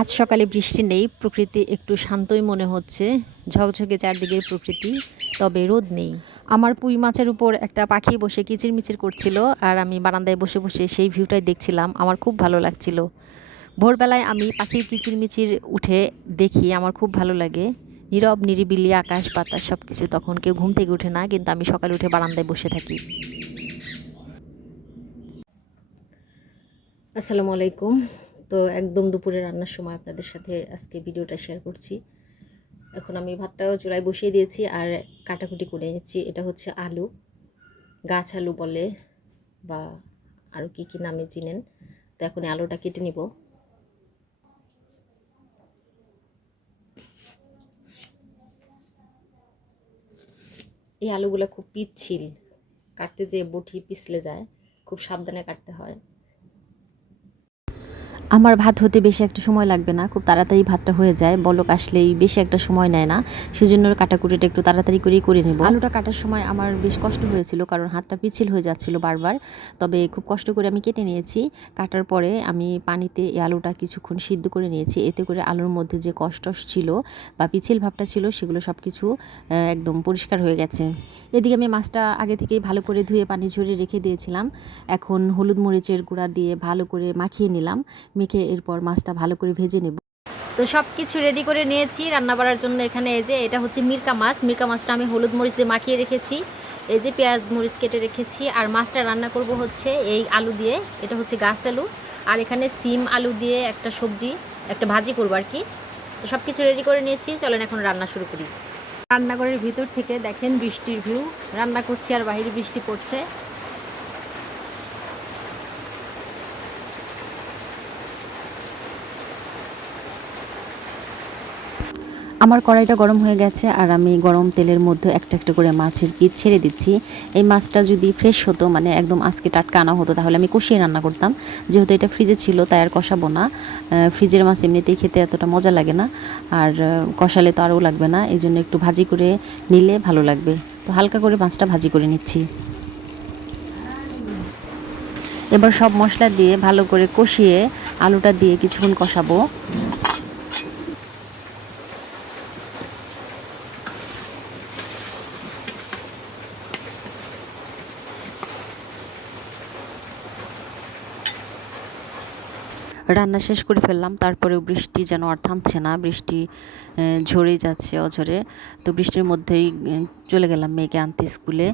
আজ সকালে বৃষ্টি নেই, প্রকৃতি একটু শান্তই মনে হচ্ছে। ঝকঝকে চারদিকের প্রকৃতি, তবে রোদ নেই। আমার পুঁই মাছের উপর একটা পাখি বসে কিচিরমিচির করছিল, আর আমি বারান্দায় বসে বসে সেই ভিউটাই দেখছিলাম। আমার খুব ভালো লাগছিল। ভোরবেলায় আমি পাখির কিচিরমিচির উঠে দেখি আমার খুব ভালো লাগে। নীরব, নিরিবিলি আকাশ, বাতাস সব কিছু তখন কেউ ঘুম থেকে উঠে না, কিন্তু আমি সকালে উঠে বারান্দায় বসে থাকি। আসসালামু আলাইকুম। তো একদম দুপুরে রান্নার সময় আপনাদের সাথে আজকে ভিডিওটা শেয়ার করছি। এখন আমি ভাতটাও চুলায় বসিয়ে দিয়েছি আর কাটাকুটি করে নিচ্ছি। এটা হচ্ছে আলু, গাছ আলু বলে বা আরও কী কী নামে চিনেন। তো এখন আলুটা কেটে নিব। এই আলুগুলো খুব পিচ্ছিল, কাটতে যে বটি পিছলে যায়, খুব সাবধানে কাটতে হয়। আমার ভাত হতে বেশি একটা সময় লাগবে না, খুব তাড়াতাড়ি ভাতটা হয়ে যায়, বলক আসলেই বেশি একটা সময় নেয় না, সেজন্য কাটাকুটিটা একটু তাড়াতাড়ি করেই করে নেব। আলুটা কাটার সময় আমার বেশ কষ্ট হয়েছিল, কারণ হাতটা পিছিল হয়ে যাচ্ছিল বারবার, তবে খুব কষ্ট করে আমি কেটে নিয়েছি, কাটার পরে আমি পানিতে এই আলুটা কিছুক্ষণ সিদ্ধ করে নিয়েছি, এতে করে আলুর মধ্যে যে কষ্ট ছিল বা পিছিল ভাবটা ছিল, সেগুলো সব কিছু একদম পরিষ্কার হয়ে গেছে। এদিকে আমি মাছটা আগে থেকেই ভালো করে ধুয়ে পানি ঝরিয়ে রেখে দিয়েছিলাম, এখন হলুদ মরিচের গুঁড়া দিয়ে ভালো করে মাখিয়ে নিলাম মেখে এরপর মাছটা ভালো করে ভেজে নেব। তো সব কিছু রেডি করে নিয়েছি রান্না করার জন্য এখানে এই যে এটা হচ্ছে মিরকা মাছ। মিরকা মাছটা আমি হলুদ মরিচ দিয়ে মাখিয়ে রেখেছি। এই যে পেঁয়াজ মরিচ কেটে রেখেছি। আর মাছটা রান্না করব হচ্ছে এই আলু দিয়ে। এটা হচ্ছে গাছ আলু। আর এখানে সিম আলু দিয়ে একটা সবজি একটা ভাজি করব আর কি। তো সব কিছু রেডি করে নিয়েছি। চলেন এখন রান্না শুরু করি। রান্নাঘরের ভিতর থেকে দেখেন বৃষ্টির ভিউ রান্না করছি আর বাহিরে বৃষ্টি পড়ছে। আমার কড়াইটা গরম হয়ে গেছে আর আমি গরম তেলের মধ্যে একটা একটা করে মাছের পিস ছেড়ে দিচ্ছি। এই মাছটা যদি ফ্রেশ হতো মানে একদম আজকে টাটকা আনা হতো, তাহলে আমি কষিয়ে রান্না করতাম। যেহেতু এটা ফ্রিজে ছিল, তাই আর কষাবো না। ফ্রিজের মাছ এমনিতেই খেতে এতটা মজা লাগে না। আর কষালে তো আরও লাগবে না। এই জন্য একটু ভাজি করে নিলে ভালো লাগবে। তো হালকা করে মাছটা ভাজি করে নিচ্ছি। এবার সব মশলা দিয়ে ভালো করে কষিয়ে আলুটা দিয়ে কিছুক্ষণ কষাবো। রান্না শেষ করে ফেললাম, তারপরেও বৃষ্টি যেন আর থামছে না, বৃষ্টি ঝরে যাচ্ছে অঝরে। তো বৃষ্টির মধ্যেই চলে গেলাম মেয়েকে আনতে স্কুলে।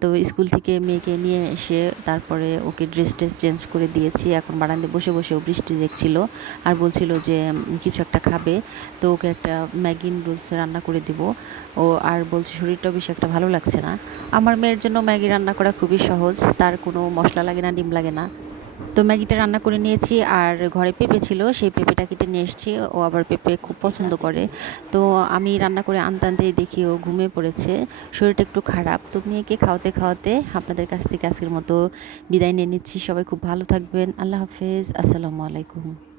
তো স্কুল থেকে মেয়েকে নিয়ে এসে তারপরে ওকে ড্রেস ট্রেস চেঞ্জ করে দিয়েছি। এখন বারান্দে বসে বসে ও বৃষ্টি দেখছিল আর বলছিল যে কিছু একটা খাবে। তো ওকে একটা ম্যাগি নুডলস রান্না করে দিব। ও আর বলছে, শরীরটাও বেশি একটা ভালো লাগছে না। আমার মেয়ের জন্য ম্যাগি রান্না করা খুবই সহজ, তার কোনো মশলা লাগে না, ডিম লাগে না। তো ম্যাগিটা রান্না করে নিয়েছি আর ঘরে পেঁপে ছিল, সেই পেঁপেটা কেটে নিয়ে এসেছি। ও আবার পেঁপে খুব পছন্দ করে। তো আমি রান্না করে আনতে আনতে দেখি ও ঘুমিয়ে পড়েছে, শরীরটা একটু খারাপ। তো মেয়েকে খাওয়াতে খাওয়াতে আপনাদের কাছ থেকে আজকের মতো বিদায় নিয়ে নিচ্ছি। সবাই খুব ভালো থাকবেন। আল্লাহ হাফেজ। আসসালামু আলাইকুম।